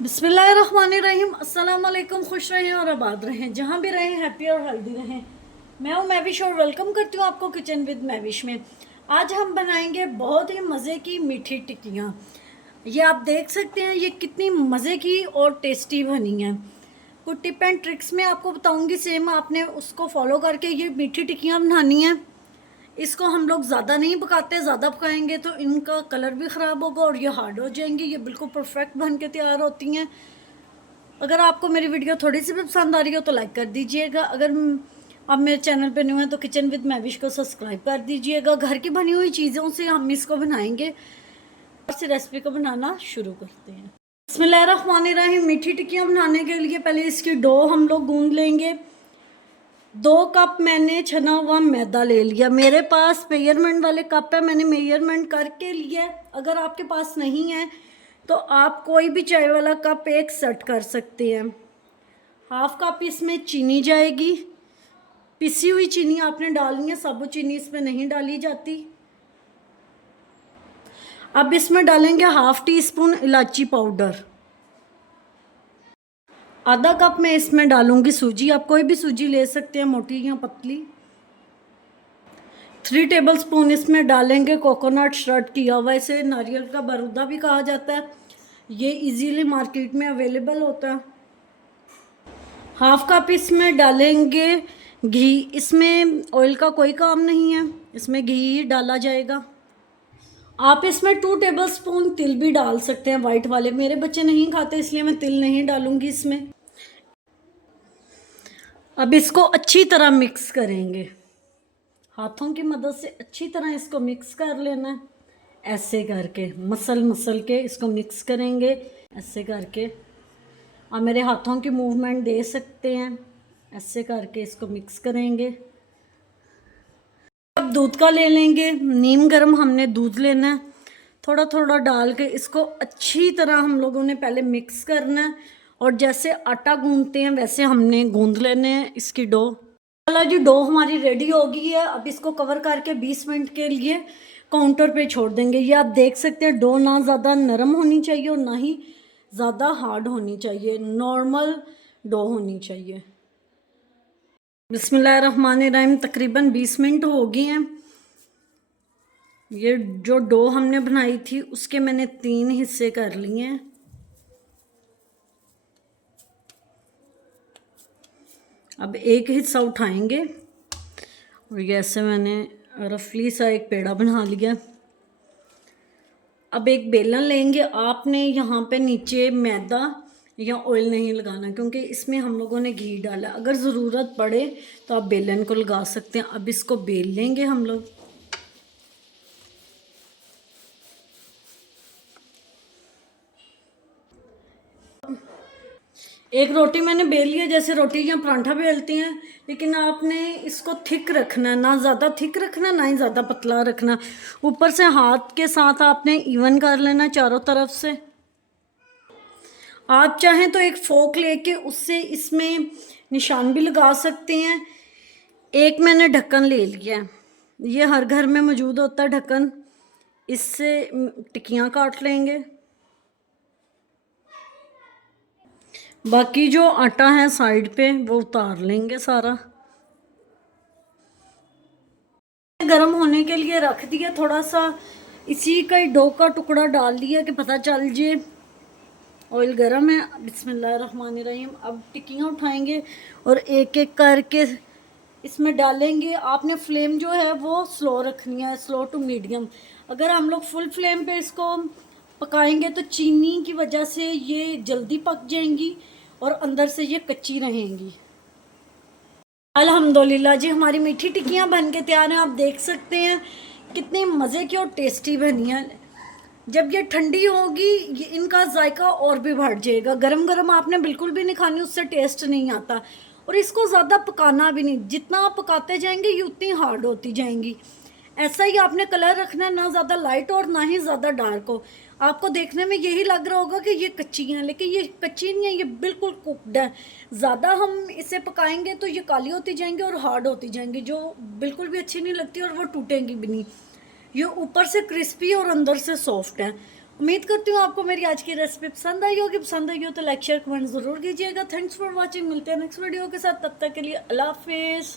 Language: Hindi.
बिस्मिल्लाहिर्रहमानिर्रहीम। अस्सलाम वालेकुम। खुश रहें और आबाद रहें, जहाँ भी रहें हैप्पी और हेल्दी रहें। मैं हूँ मैविश और वेलकम करती हूँ आपको किचन विद मैविश में। आज हम बनाएंगे बहुत ही मज़े की मीठी टिक्कियाँ। ये आप देख सकते हैं ये कितनी मज़े की और टेस्टी बनी है। कुछ टिप एंड ट्रिक्स में आपको बताऊँगी, सेम आपने उसको फॉलो करके ये मीठी टिक्कियाँ बनानी है। इसको हम लोग ज़्यादा नहीं पकाते, ज़्यादा पकाएंगे तो इनका कलर भी ख़राब होगा और ये हार्ड हो जाएंगी। ये बिल्कुल परफेक्ट बन के तैयार होती हैं। अगर आपको मेरी वीडियो थोड़ी सी भी पसंद आ रही हो तो लाइक कर दीजिएगा। अगर आप मेरे चैनल पर न्यू हैं तो किचन विद मैविश को सब्सक्राइब कर दीजिएगा। घर की बनी हुई चीज़ों से हम इसको बनाएंगे। और इस रेसिपी को बनाना शुरू करते हैं। बिस्मिल्लाहिर्रहमानिर्रहीम। मीठी टिक्कियाँ बनाने के लिए पहले इसकी डो हम लोग गूंद लेंगे। 2 कप मैंने छना हुआ मैदा ले लिया। मेरे पास मेजरमेंट वाले कप है, मैंने मेजरमेंट करके लिया। अगर आपके पास नहीं है तो आप कोई भी चाय वाला कप एक सेट कर सकते हैं। 1/2 कप इसमें चीनी जाएगी। पिसी हुई चीनी आपने डालनी है, साबुत चीनी इसमें नहीं डाली जाती। अब इसमें डालेंगे 1/2 टीस्पून इलायची पाउडर। आधा कप मैं इसमें डालूंगी सूजी। आप कोई भी सूजी ले सकते हैं, मोटी या पतली। 3 टेबलस्पून इसमें डालेंगे कोकोनट श्रड किया हुआ, इसे नारियल का बरूदा भी कहा जाता है। ये इजीली मार्केट में अवेलेबल होता है। 1/2 कप इसमें डालेंगे घी। इसमें ऑयल का कोई काम नहीं है, इसमें घी ही डाला जाएगा। आप इसमें 2 टेबलस्पून तिल भी डाल सकते हैं, वाइट वाले। मेरे बच्चे नहीं खाते इसलिए मैं तिल नहीं डालूंगी इसमें। अब इसको अच्छी तरह मिक्स करेंगे। हाथों की मदद से अच्छी तरह इसको मिक्स कर लेना है। ऐसे करके मसल के इसको मिक्स करेंगे, ऐसे करके। आप मेरे हाथों की मूवमेंट दे सकते हैं। ऐसे करके इसको मिक्स करेंगे। अब दूध का ले लेंगे। नीम गर्म हमने दूध लेना है। थोड़ा थोड़ा डाल के इसको अच्छी तरह हम लोगों ने पहले मिक्स करना है। और जैसे आटा गूंदते हैं वैसे हमने गूंद लेने हैं इसकी डो। चलो जी, डो हमारी रेडी हो गई है। अब इसको कवर करके 20 मिनट के लिए काउंटर पे छोड़ देंगे। ये आप देख सकते हैं डो ना ज़्यादा नरम होनी चाहिए और ना ही ज़्यादा हार्ड होनी चाहिए, नॉर्मल डो होनी चाहिए। बिस्मिल्लाहिर्रहमानिर्रहीम। तकरीबन 20 मिनट हो गए हैं। ये जो डो हमने बनाई थी उसके मैंने 3 हिस्से कर लिए हैं। अब एक हिस्सा उठाएंगे और ऐसे मैंने रफली सा एक पेड़ा बना लिया। अब एक बेलन लेंगे। आपने यहाँ पे नीचे मैदा या ऑयल नहीं लगाना क्योंकि इसमें हम लोगों ने घी डाला। अगर ज़रूरत पड़े तो आप बेलन को लगा सकते हैं। अब इसको बेल लेंगे हम लोग। एक रोटी मैंने बेल लिया, जैसे रोटी या परांठा बेलती हैं, लेकिन आपने इसको थिक रखना, ना ज़्यादा थिक रखना ना ही ज़्यादा पतला रखना। ऊपर से हाथ के साथ आपने इवन कर लेना चारों तरफ से। आप चाहें तो एक फोक लेके उससे इसमें निशान भी लगा सकते हैं। एक मैंने ढक्कन ले लिया है, ये हर घर में मौजूद होता है ढक्कन। इससे टिक्कियाँ काट लेंगे। बाकी जो आटा है साइड पे वो उतार लेंगे सारा। गरम होने के लिए रख दिया, थोड़ा सा इसी का ही डो का टुकड़ा डाल दिया कि पता चल जाए। ऑयल गरम है। बिस्मिल्लाहिर्रहमानिर्रहीम। अब टिक्कियाँ उठाएंगे और एक एक करके इसमें डालेंगे। आपने फ्लेम जो है वो स्लो रखनी है, स्लो टू मीडियम। अगर हम लोग फुल फ्लेम पे इसको पकाएंगे तो चीनी की वजह से ये जल्दी पक जाएंगी और अंदर से ये कच्ची रहेंगी। अल्हम्दुलिल्लाह जी, हमारी मीठी टिक्कियाँ बन के तैयार हैं। आप देख सकते हैं कितनी मज़े की और टेस्टी बनी है। जब ये ठंडी होगी ये इनका जायका और भी बढ़ जाएगा। गरम गरम आपने बिल्कुल भी नहीं खानी, उससे टेस्ट नहीं आता। और इसको ज़्यादा पकाना भी नहीं, जितना आप पकाते जाएंगे ये उतनी हार्ड होती जाएंगी। ऐसा ही आपने कलर रखना, ना ज़्यादा लाइट और ना ही ज़्यादा डार्क हो। आपको देखने में यही लग रहा होगा कि ये कच्ची हैं, लेकिन ये कच्ची नहीं है, ये बिल्कुल कुक्ड है। ज़्यादा हम इसे पकाएंगे तो ये काली होती जाएंगी और हार्ड होती जाएंगी, जो बिल्कुल भी अच्छी नहीं लगती और वो टूटेंगी भी नहीं। ये ऊपर से क्रिस्पी और अंदर से सॉफ्ट है। उम्मीद करती हूँ आपको मेरी आज की रेसिपी पसंद आई होगी। पसंद आई हो तो लाइक शेयर कमेंट ज़रूर कीजिएगा। Thanks for watching. मिलते हैं नेक्स्ट वीडियो के साथ, तब तक के लिए अल्लाह हाफिज़।